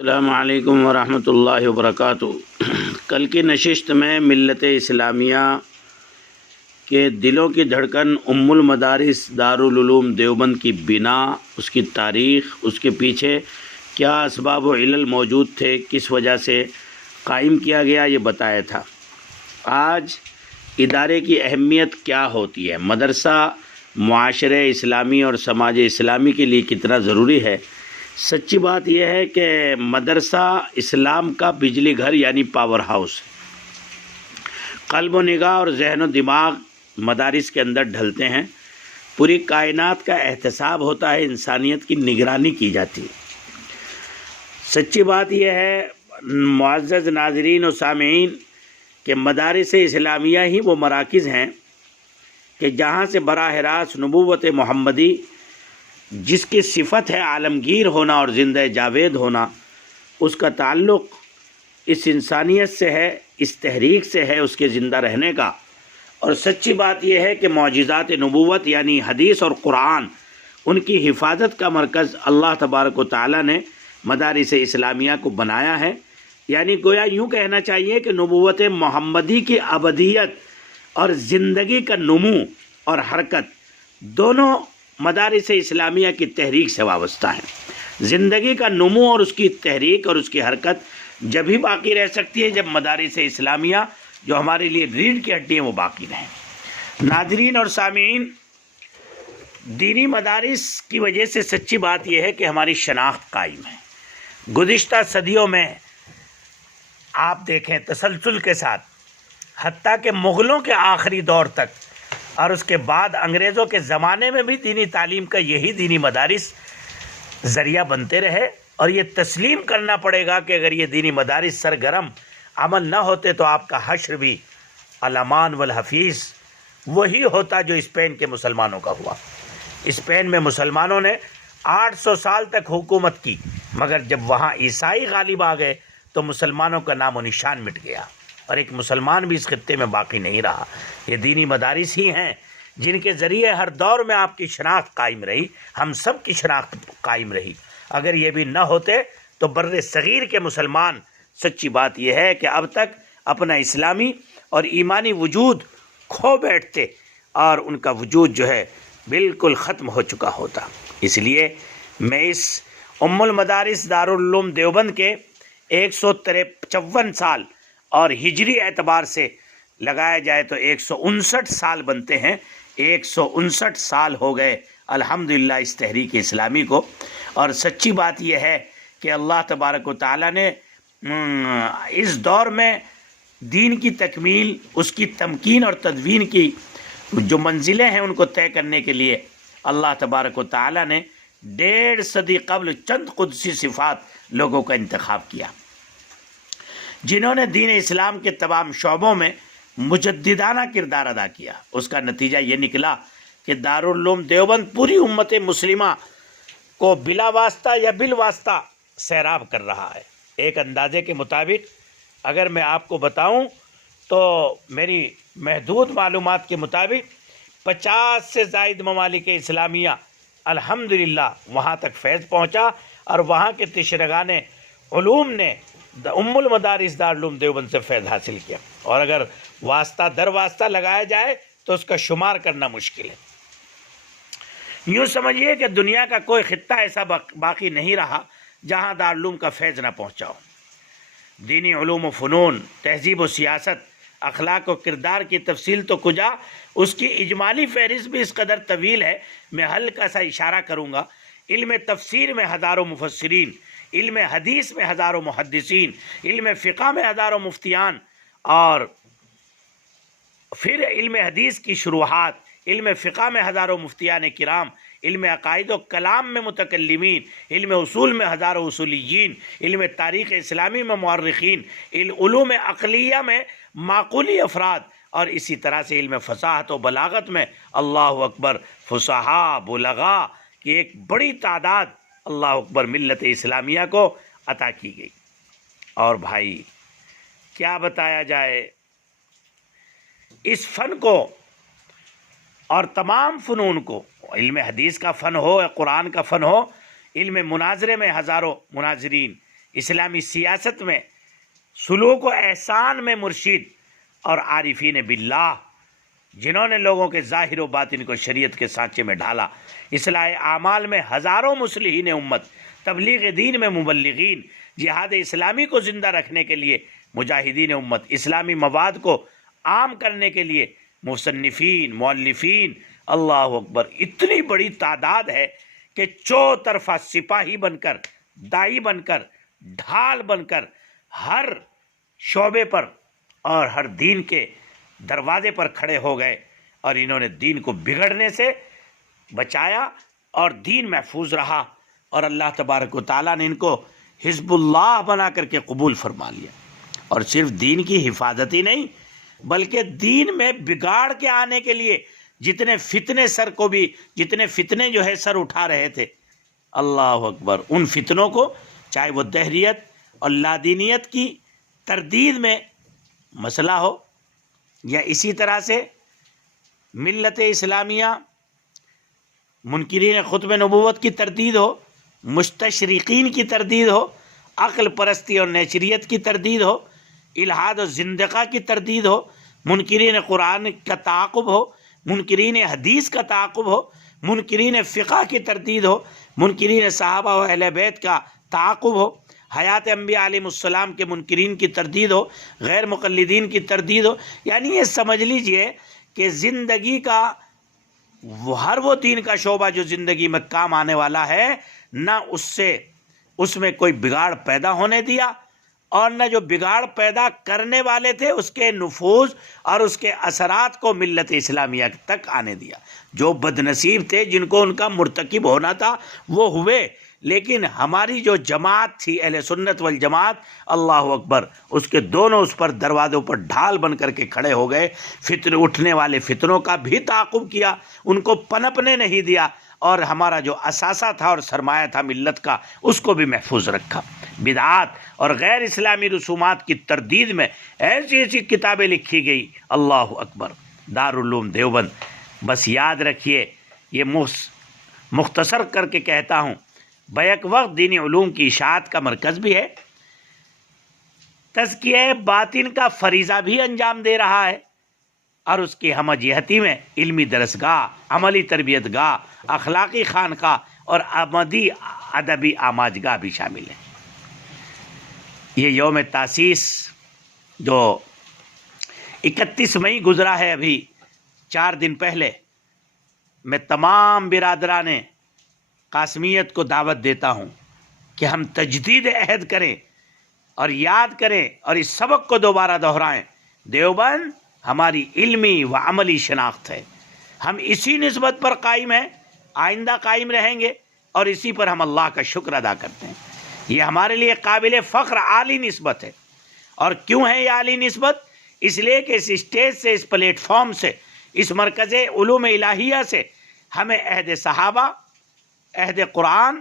السلام علیکم ورحمۃ اللہ وبرکاتہ۔ کل کی نشست میں ملت اسلامیہ کے دلوں کی دھڑکن ام المدارس دارالعلوم دیوبند کی بنا، اس کی تاریخ، اس کے پیچھے کیا اسباب و علل موجود تھے، کس وجہ سے قائم کیا گیا، یہ بتایا تھا۔ آج ادارے کی اہمیت کیا ہوتی ہے، مدرسہ معاشرے اسلامی اور سماج اسلامی کے لیے کتنا ضروری ہے۔ سچی بات یہ ہے کہ مدرسہ اسلام کا بجلی گھر یعنی پاور ہاؤس ہے۔ قلب و نگاہ اور ذہن و دماغ مدارس کے اندر ڈھلتے ہیں، پوری کائنات کا احتساب ہوتا ہے، انسانیت کی نگرانی کی جاتی ہے۔ سچی بات یہ ہے معزز ناظرین و سامعین کہ مدارس اسلامیہ ہی وہ مراکز ہیں کہ جہاں سے براہ راست نبوت محمدی، جس کی صفت ہے عالمگیر ہونا اور زندہ جاوید ہونا، اس کا تعلق اس انسانیت سے ہے، اس تحریک سے ہے، اس کے زندہ رہنے کا۔ اور سچی بات یہ ہے کہ معجزات نبوت یعنی حدیث اور قرآن، ان کی حفاظت کا مرکز اللہ تبارک و تعالیٰ نے مدارس اسلامیہ کو بنایا ہے۔ یعنی گویا یوں کہنا چاہیے کہ نبوت محمدی کی ابدیت اور زندگی کا نمو اور حرکت دونوں مدارس اسلامیہ کی تحریک سے وابستہ ہیں۔ زندگی کا نمو اور اس کی تحریک اور اس کی حرکت جب ہی باقی رہ سکتی ہے جب مدارس اسلامیہ جو ہمارے لیے ریڑھ کی ہڈی ہیں وہ باقی رہیں۔ ناظرین اور سامعین، دینی مدارس کی وجہ سے سچی بات یہ ہے کہ ہماری شناخت قائم ہے۔ گزشتہ صدیوں میں آپ دیکھیں تسلسل کے ساتھ، حتیٰ کہ مغلوں کے آخری دور تک اور اس کے بعد انگریزوں کے زمانے میں بھی دینی تعلیم کا یہی دینی مدارس ذریعہ بنتے رہے۔ اور یہ تسلیم کرنا پڑے گا کہ اگر یہ دینی مدارس سرگرم عمل نہ ہوتے تو آپ کا حشر بھی الامان والحفیظ وہی ہوتا جو اسپین کے مسلمانوں کا ہوا۔ اسپین میں مسلمانوں نے 800 سال تک حکومت کی، مگر جب وہاں عیسائی غالب آ گئے تو مسلمانوں کا نام و نشان مٹ گیا، اور ایک مسلمان بھی اس خطے میں باقی نہیں رہا۔ یہ دینی مدارس ہی ہیں جن کے ذریعے ہر دور میں آپ کی شناخت قائم رہی، ہم سب کی شناخت قائم رہی۔ اگر یہ بھی نہ ہوتے تو بر صغیر کے مسلمان، سچی بات یہ ہے کہ اب تک اپنا اسلامی اور ایمانی وجود کھو بیٹھتے اور ان کا وجود جو ہے بالکل ختم ہو چکا ہوتا۔ اس لیے میں اس ام المدارس دارالعلوم دیوبند کے 153 سال اور ہجری اعتبار سے لگایا جائے تو 159 سال بنتے ہیں۔ 159 سال ہو گئے الحمدللہ اس تحریک اسلامی کو۔ اور سچی بات یہ ہے کہ اللہ تبارک و تعالیٰ نے اس دور میں دین کی تکمیل، اس کی تمکین اور تدوین کی جو منزلیں ہیں ان کو طے کرنے کے لیے اللہ تبارک و تعالیٰ نے 1.5 صدی قبل چند قدسی صفات لوگوں کا انتخاب کیا، جنہوں نے دین اسلام کے تمام شعبوں میں مجددانہ کردار ادا کیا۔ اس کا نتیجہ یہ نکلا کہ دارالعلوم دیوبند پوری امت مسلمہ کو بلا واسطہ یا بالواسطہ سیراب کر رہا ہے۔ ایک اندازے کے مطابق اگر میں آپ کو بتاؤں تو میری محدود معلومات کے مطابق 50 سے زائد ممالک اسلامیہ الحمدللہ وہاں تک فیض پہنچا، اور وہاں کے تشرگان علوم نے ام المدارس دارالعلوم دیوبند سے فیض حاصل کیا۔ اور اگر واسطہ در واسطہ لگایا جائے تو اس کا شمار کرنا مشکل ہے۔ یوں سمجھیے کہ دنیا کا کوئی خطہ ایسا باقی نہیں رہا جہاں دارالعلوم کا فیض نہ پہنچا ہو۔ دینی علوم و فنون، تہذیب و سیاست، اخلاق و کردار کی تفصیل تو کجا، اس کی اجمالی فہرست بھی اس قدر طویل ہے، میں ہلکا سا اشارہ کروں گا۔ علم تفسیر میں ہزاروں مفسرین، علم حدیث میں ہزاروں محدثین، علم فقہ میں ہزاروں مفتیان، اور پھر علم حدیث کی شروحات، علم فقہ میں ہزاروں مفتیان کرام، علم عقائد و کلام میں متکلمین، علم اصول میں ہزاروں اصولیین، علم تاریخ اسلامی میں مورخین، علوم عقلیہ میں معقولی افراد، اور اسی طرح سے علم فصاحت و بلاغت میں اللہ اکبر فصحاء بلغاء کی ایک بڑی تعداد اللہ اکبر ملت اسلامیہ کو عطا کی گئی۔ اور بھائی کیا بتایا جائے، اس فن کو اور تمام فنون کو، علم حدیث کا فن ہو یا قرآن کا فن ہو، علم مناظرے میں ہزاروں مناظرین، اسلامی سیاست میں، سلوک و احسان میں مرشد اور عارفین باللہ، جنہوں نے لوگوں کے ظاہر و باطن کو شریعت کے سانچے میں ڈھالا، اصلاح اعمال میں ہزاروں مصلحین امت، تبلیغ دین میں مبلغین، جہاد اسلامی کو زندہ رکھنے کے لیے مجاہدین امت، اسلامی مواد کو عام کرنے کے لیے مصنفین، مؤلفین، اللہ اکبر، اتنی بڑی تعداد ہے کہ چوطرفہ سپاہی بن کر، دائی بن کر، ڈھال بن کر ہر شعبے پر اور ہر دین کے دروازے پر کھڑے ہو گئے، اور انہوں نے دین کو بگڑنے سے بچایا اور دین محفوظ رہا، اور اللہ تبارک و تعالیٰ نے ان کو حزب اللہ بنا کر کے قبول فرما لیا۔ اور صرف دین کی حفاظت ہی نہیں، بلکہ دین میں بگاڑ کے آنے کے لیے جتنے فتنے جو ہے سر اٹھا رہے تھے، اللہ اکبر، ان فتنوں کو، چاہے وہ دہریت اور لادینیت کی تردید میں مسئلہ ہو، یا اسی طرح سے ملت اسلامیہ منکرین ختم نبوت کی تردید ہو، مستشرقین کی تردید ہو، عقل پرستی اور نیچریت کی تردید ہو، الحاد و زندقہ کی تردید ہو، منکرین قرآن کا تعاقب ہو، منکرین حدیث کا تعاقب ہو، منکرین فقہ کی تردید ہو، منکرین صحابہ و اہل بیت کا تعاقب ہو، حیات انبیاء علیہ السلام کے منکرین کی تردید ہو، غیر مقلدین کی تردید ہو، یعنی یہ سمجھ لیجئے کہ زندگی کا ہر وہ دین کا شعبہ جو زندگی میں کام آنے والا ہے، نہ اس میں کوئی بگاڑ پیدا ہونے دیا، اور نہ جو بگاڑ پیدا کرنے والے تھے اس کے نفوذ اور اس کے اثرات کو ملت اسلامیہ تک آنے دیا۔ جو بد نصیب تھے، جن کو ان کا مرتکب ہونا تھا، وہ ہوئے، لیکن ہماری جو جماعت تھی اہل سنت والجماعت، اللہ اکبر، اس کے دونوں اس پر دروازوں پر ڈھال بن کر کے کھڑے ہو گئے، اٹھنے والے فتنوں کا بھی تعاقب کیا، ان کو پنپنے نہیں دیا، اور ہمارا جو اثاثہ تھا اور سرمایہ تھا ملت کا، اس کو بھی محفوظ رکھا۔ بدعات اور غیر اسلامی رسومات کی تردید میں ایسی ایسی کتابیں لکھی گئی، اللہ اکبر۔ دارالعلوم دیوبند، بس یاد رکھیے، یہ مختصر کر کے کہتا ہوں، بیک وقت دینی علوم کی اشاعت کا مرکز بھی ہے، تزکیہ باطن کا فریضہ بھی انجام دے رہا ہے، اور اس کی ہمہ جہتی میں علمی درسگاہ، عملی تربیت گاہ، اخلاقی خانقاہ اور آمدی ادبی آماجگاہ بھی شامل ہیں۔ یہ یوم تاسیس جو 31 مئی گزرا ہے، ابھی 4 دن پہلے، میں تمام برادران قاسمیت کو دعوت دیتا ہوں کہ ہم تجدید عہد کریں اور یاد کریں اور اس سبق کو دوبارہ دہرائیں۔ دیوبند ہماری علمی و عملی شناخت ہے، ہم اسی نسبت پر قائم ہیں، آئندہ قائم رہیں گے، اور اسی پر ہم اللہ کا شکر ادا کرتے ہیں۔ یہ ہمارے لیے قابل فخر عالی نسبت ہے۔ اور کیوں ہے یہ عالی نسبت؟ اس لیے کہ اس اسٹیج سے، اس پلیٹ فارم سے، اس مرکز علوم الہیہ سے ہمیں عہد صحابہ، عہد قرآن،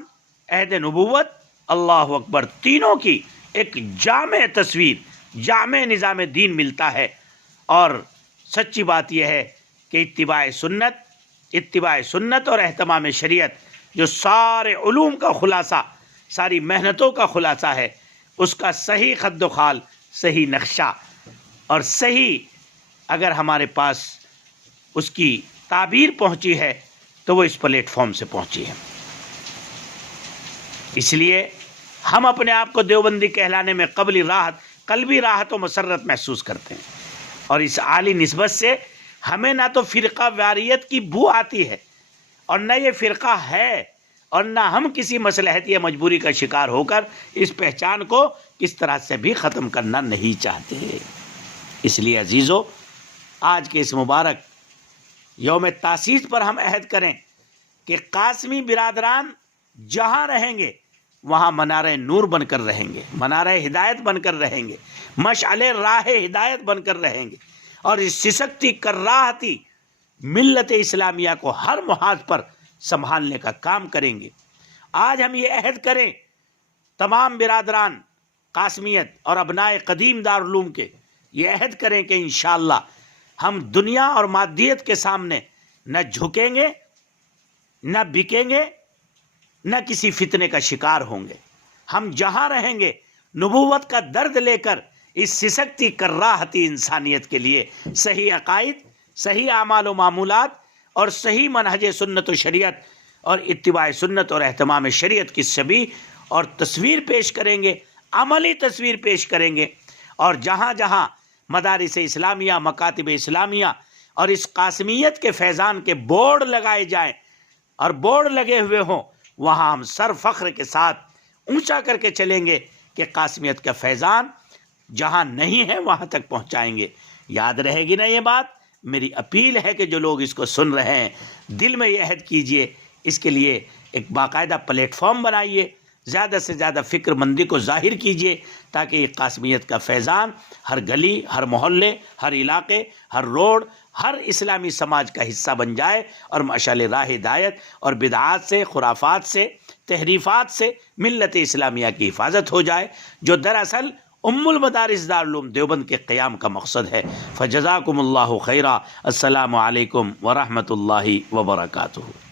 عہد نبوت، اللہ اکبر، تینوں کی ایک جامع تصویر، جامع نظام دین ملتا ہے۔ اور سچی بات یہ ہے کہ اتباع سنت اور اہتمام شریعت جو سارے علوم کا خلاصہ، ساری محنتوں کا خلاصہ ہے، اس کا صحیح خد و خال، صحیح نقشہ اور صحیح اگر ہمارے پاس اس کی تعبیر پہنچی ہے تو وہ اس پلیٹ فارم سے پہنچی ہے۔ اس لیے ہم اپنے آپ کو دیوبندی کہلانے میں قلبی راحت و مسرت محسوس کرتے ہیں، اور اس عالی نسبت سے ہمیں نہ تو فرقہ واریت کی بو آتی ہے، اور نہ یہ فرقہ ہے، اور نہ ہم کسی مصلحت یا مجبوری کا شکار ہو کر اس پہچان کو کس طرح سے بھی ختم کرنا نہیں چاہتے۔ اس لیے عزیزو، آج کے اس مبارک یوم تاسیس پر ہم عہد کریں کہ قاسمی برادران جہاں رہیں گے وہاں منارہ نور بن کر رہیں گے، منارہ ہدایت بن کر رہیں گے، مشعل راہ ہدایت بن کر رہیں گے، اور اس سسکتی کراہتی ملت اسلامیہ کو ہر محاذ پر سنبھالنے کا کام کریں گے۔ آج ہم یہ عہد کریں، تمام برادران قاسمیت اور ابنائے قدیم دارالعلوم کے یہ عہد کریں کہ انشاءاللہ ہم دنیا اور مادیت کے سامنے نہ جھکیں گے، نہ بکیں گے، نہ کسی فتنے کا شکار ہوں گے۔ ہم جہاں رہیں گے نبوت کا درد لے کر اس سسکتی کراہتی انسانیت کے لیے صحیح عقائد، صحیح اعمال و معمولات اور صحیح منہج سنت و شریعت اور اتباع سنت اور اہتمام شریعت کی شبیہ اور تصویر پیش کریں گے، عملی تصویر پیش کریں گے، اور جہاں جہاں مدارس اسلامیہ، مکاتب اسلامیہ اور اس قاسمیت کے فیضان کے بورڈ لگائے جائیں اور بورڈ لگے ہوئے ہوں، وہاں ہم سر فخر کے ساتھ اونچا کر کے چلیں گے کہ قاسمیت کا فیضان جہاں نہیں ہے وہاں تک پہنچائیں گے۔ یاد رہے گی نا یہ بات؟ میری اپیل ہے کہ جو لوگ اس کو سن رہے ہیں دل میں یہ عہد کیجئے، اس کے لیے ایک باقاعدہ پلیٹ فارم بنائیے، زیادہ سے زیادہ فکر مندی کو ظاہر کیجئے تاکہ یہ قاسمیت کا فیضان ہر گلی، ہر محلے، ہر علاقے، ہر روڈ، ہر اسلامی سماج کا حصہ بن جائے اور مشعل راہ ہدایت اور بدعات سے، خرافات سے، تحریفات سے ملت اسلامیہ کی حفاظت ہو جائے، جو دراصل ام المدارس دارالعلوم دیوبند کے قیام کا مقصد ہے۔ فجزاکم اللہ خیرا۔ السلام علیکم ورحمۃ اللہ وبرکاتہ۔